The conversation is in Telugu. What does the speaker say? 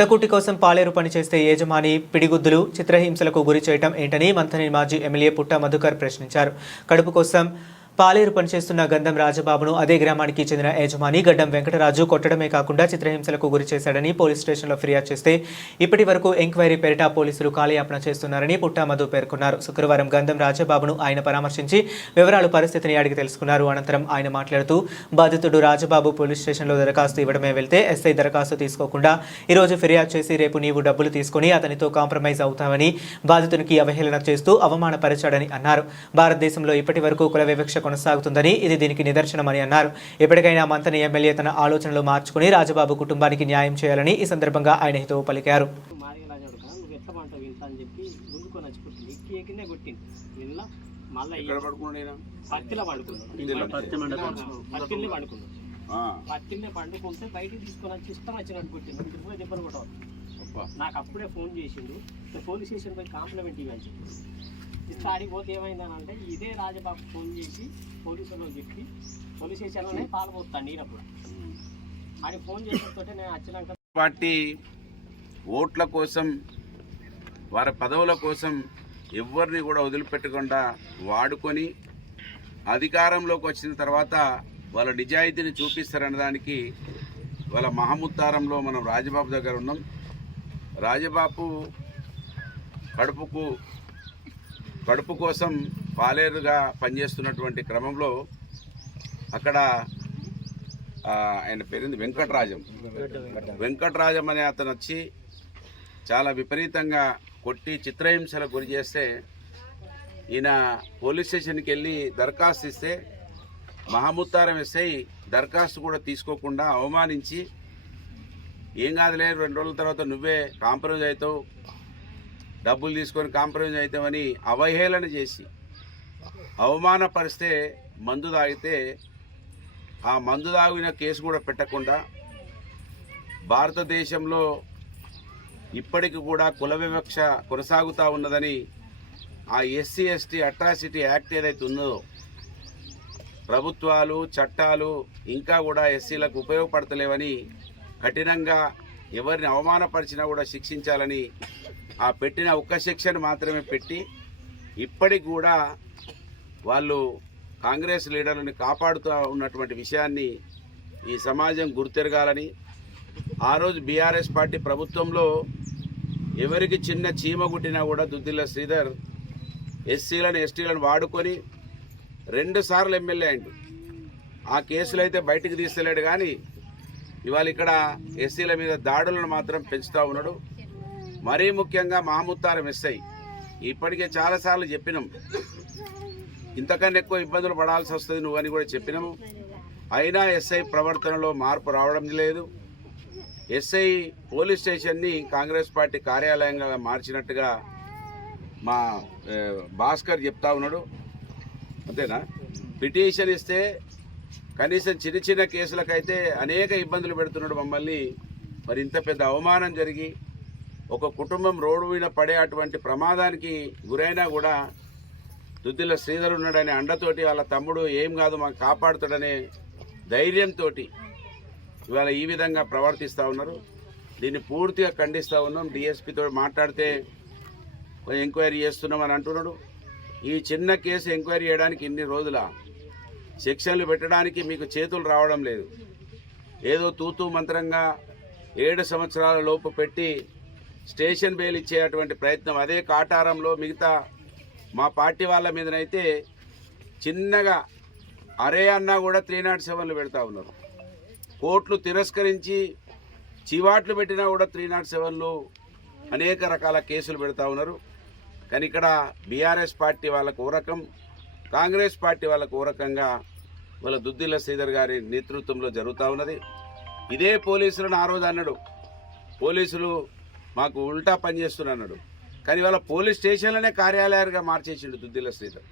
పొట్టకుట్టి కోసం పాలేరు పనిచేస్తే యజమాని పిడిగుద్దులు చిత్రహింసలకు గురి చేయటం ఏంటని మంథని మాజీ ఎమ్మెల్యే పుట్ట మధుకర్ ప్రశ్నించారు. కడుపు కోసం పాలేరు పనిచేస్తున్న గంధం రాజబాబును అదే గ్రామానికి చెందిన యజమాని గడ్డం వెంకటరాజు కొట్టడమే కాకుండా చిత్రహింసలకు గురి చేశాడని పోలీస్ స్టేషన్లో ఫిర్యాదు చేస్తే ఇప్పటి వరకు ఎంక్వైరీ పేరిట పోలీసులు కాలయాపన చేస్తున్నారని పుట్ట మధు పేర్కొన్నారు. శుక్రవారం గంధం రాజబాబును ఆయన పరామర్శించి వివరాలు పరిస్థితిని అడిగి తెలుసుకున్నారు. అనంతరం ఆయన మాట్లాడుతూ బాధితుడు రాజబాబు పోలీస్ స్టేషన్లో దరఖాస్తు ఇవ్వడమే వెళ్తే ఎస్ఐ దరఖాస్తు తీసుకోకుండా ఈరోజు ఫిర్యాదు చేసి రేపు నీవు డబ్బులు తీసుకుని అతనితో కాంప్రమైజ్ అవుతామని బాధితునికి అవహేళన చేస్తూ అవమానపరిచాడని అన్నారు. భారతదేశంలో ఇప్పటి వరకు కుల వివక్ష కొనసాగుతుందని ఇది దీనికి నిదర్శనమని అన్నారు. ఎప్పటికైనా మంథని ఎమ్మెల్యే తన ఆలోచనలు మార్చుకుని రాజబాబు కుటుంబానికి న్యాయం చేయాలని ఈ సందర్భంగా ఆయన హితవు పలికారు. నాకు అప్పుడే ఫోన్ చేసిండు, పోలీస్ స్టేషన్ పోయి కాంప్లైంట్ ఇవ్వని చెప్పి ఇట్లా ఆడిపోతే ఏమైందనంటే ఇదే రాజబాబు ఫోన్ చేసి పోలీసులో చెప్పి పోలీస్ స్టేషన్లోనే పాల్పోతాను నేనప్పుడు ఆడి ఫోన్ చేసినతో నేను వచ్చినాక పార్టీ ఓట్ల కోసం వారి పదవుల కోసం ఎవరిని కూడా వదిలిపెట్టకుండా వాడుకొని అధికారంలోకి వచ్చిన తర్వాత వాళ్ళ నిజాయితీని చూపిస్తారనే దానికి వాళ్ళ మహముత్తారంలో మనం రాజబాబు దగ్గర ఉన్నాం. రాజబాబు కడుపు కోసం పాలేరుగా పనిచేస్తున్నటువంటి క్రమంలో అక్కడ ఆయన పేరుంది వెంకటరాజం అనే అతను వచ్చి చాలా విపరీతంగా కొట్టి చిత్రహింసలకు గురి చేస్తే ఈయన పోలీస్ స్టేషన్కి వెళ్ళి దరఖాస్తు ఇస్తే మహముత్తారం ఎస్ఐ దరఖాస్తు కూడా తీసుకోకుండా అవమానించి ఏం కాదులే 2 రోజుల తర్వాత నువ్వే కాంప్రమైజ్ అవుతావు, డబ్బులు తీసుకొని కాంప్రమైజ్ అవుతామని అవహేళన చేసి అవమానపరిస్తే మందు తాగితే ఆ మందు తాగిన కేసు కూడా పెట్టకుండా భారతదేశంలో ఇప్పటికి కూడా కుల వివక్ష కొనసాగుతూ ఉన్నదని ఆ ఎస్సీ ఎస్టీ అట్రాసిటీ యాక్ట్ ఏదైతే ఉందో ప్రభుత్వాలు చట్టాలు ఇంకా కూడా ఎస్సీలకు ఉపయోగపడతలేవని కఠినంగా ఎవరిని అవమానపరిచినా కూడా శిక్షించాలని ఆ పెట్టిన ఒక్క సెక్షన్ మాత్రమే పెట్టి ఇప్పటికి కూడా వాళ్ళు కాంగ్రెస్ లీడర్లను కాపాడుతూ ఉన్నటువంటి విషయాన్ని ఈ సమాజం గుర్తెరగాలని ఆ రోజు బీఆర్ఎస్ పార్టీ ప్రభుత్వంలో ఎవరికి చిన్న చీమ గుట్టినా కూడా దుద్దిల్ల శ్రీధర్ ఎస్సీలను ఎస్టీలను వాడుకొని 2 సార్లు ఎమ్మెల్యే అయిండు. ఆ కేసులు అయితే బయటికి తీస్తలేడు కానీ ఇవాళ ఇక్కడ ఎస్సీల మీద దాడులను మాత్రం పెంచుతూ ఉన్నాడు. మరీ ముఖ్యంగా మహముత్తారం ఎస్ఐ ఇప్పటికే చాలాసార్లు చెప్పినాం, ఇంతకన్నా ఎక్కువ ఇబ్బందులు పడాల్సి వస్తుంది నువ్వని కూడా చెప్పినాము. అయినా ఎస్ఐ ప్రవర్తనలో మార్పు రావడం లేదు. ఎస్ఐ పోలీస్ స్టేషన్ని కాంగ్రెస్ పార్టీ కార్యాలయంగా మార్చినట్టుగా మా భాస్కర్ చెప్తా ఉన్నాడు. అంతేనా? పిటిషన్ ఇస్తే కనీసం చిన్న కేసులకైతే అనేక ఇబ్బందులు పెడుతున్నాడు మమ్మల్ని. మరి ఇంత పెద్ద అవమానం జరిగి ఒక కుటుంబం రోడ్డు మీద పడే అటువంటి ప్రమాదానికి గురైనా కూడా దుద్దిల్ల శ్రీధర్ ఉన్నాడనే అండతోటి వాళ్ళ తమ్ముడు ఏం కాదు మాకు కాపాడుతాడనే ధైర్యంతో ఇవాళ ఈ విధంగా ప్రవర్తిస్తూ ఉన్నారు. దీన్ని పూర్తిగా ఖండిస్తూ ఉన్నాం. డిఎస్పీతో మాట్లాడితే ఎంక్వైరీ చేస్తున్నామని అంటున్నాడు. ఈ చిన్న కేసు ఎంక్వైరీ చేయడానికి ఇన్ని రోజుల సెక్షన్లు పెట్టడానికి మీకు చేతులు రావడం లేదు. ఏదో తూతూ మంత్రంగా 7 సంవత్సరాల లోపు పెట్టి స్టేషన్ బెయిల్ ఇచ్చేటువంటి ప్రయత్నం అదే కాటారంలో మిగతా మా పార్టీ వాళ్ళ మీదనైతే చిన్నగా అరే అన్నా కూడా 307లు పెడతా ఉన్నారు. కోర్టులు తిరస్కరించి చివాట్లు పెట్టినా కూడా 307లు అనేక రకాల కేసులు పెడతా ఉన్నారు. కానీ ఇక్కడ బీఆర్ఎస్ పార్టీ వాళ్ళకు ఓ రకం, కాంగ్రెస్ పార్టీ వాళ్ళకు ఓ రకంగా వాళ్ళ దుద్దిల్ల శ్రీధర్ గారి నేతృత్వంలో జరుగుతూ ఉన్నది. ఇదే పోలీసులను ఆ రోజు అన్నాడు, పోలీసులు మాకు ఉల్టా పనిచేస్తున్నారు అన్నాడు. కానీ వాళ్ళ పోలీస్ స్టేషన్లనే కార్యాలయాలుగా మార్చేసిండు దుద్దిల్ల శ్రీధర్.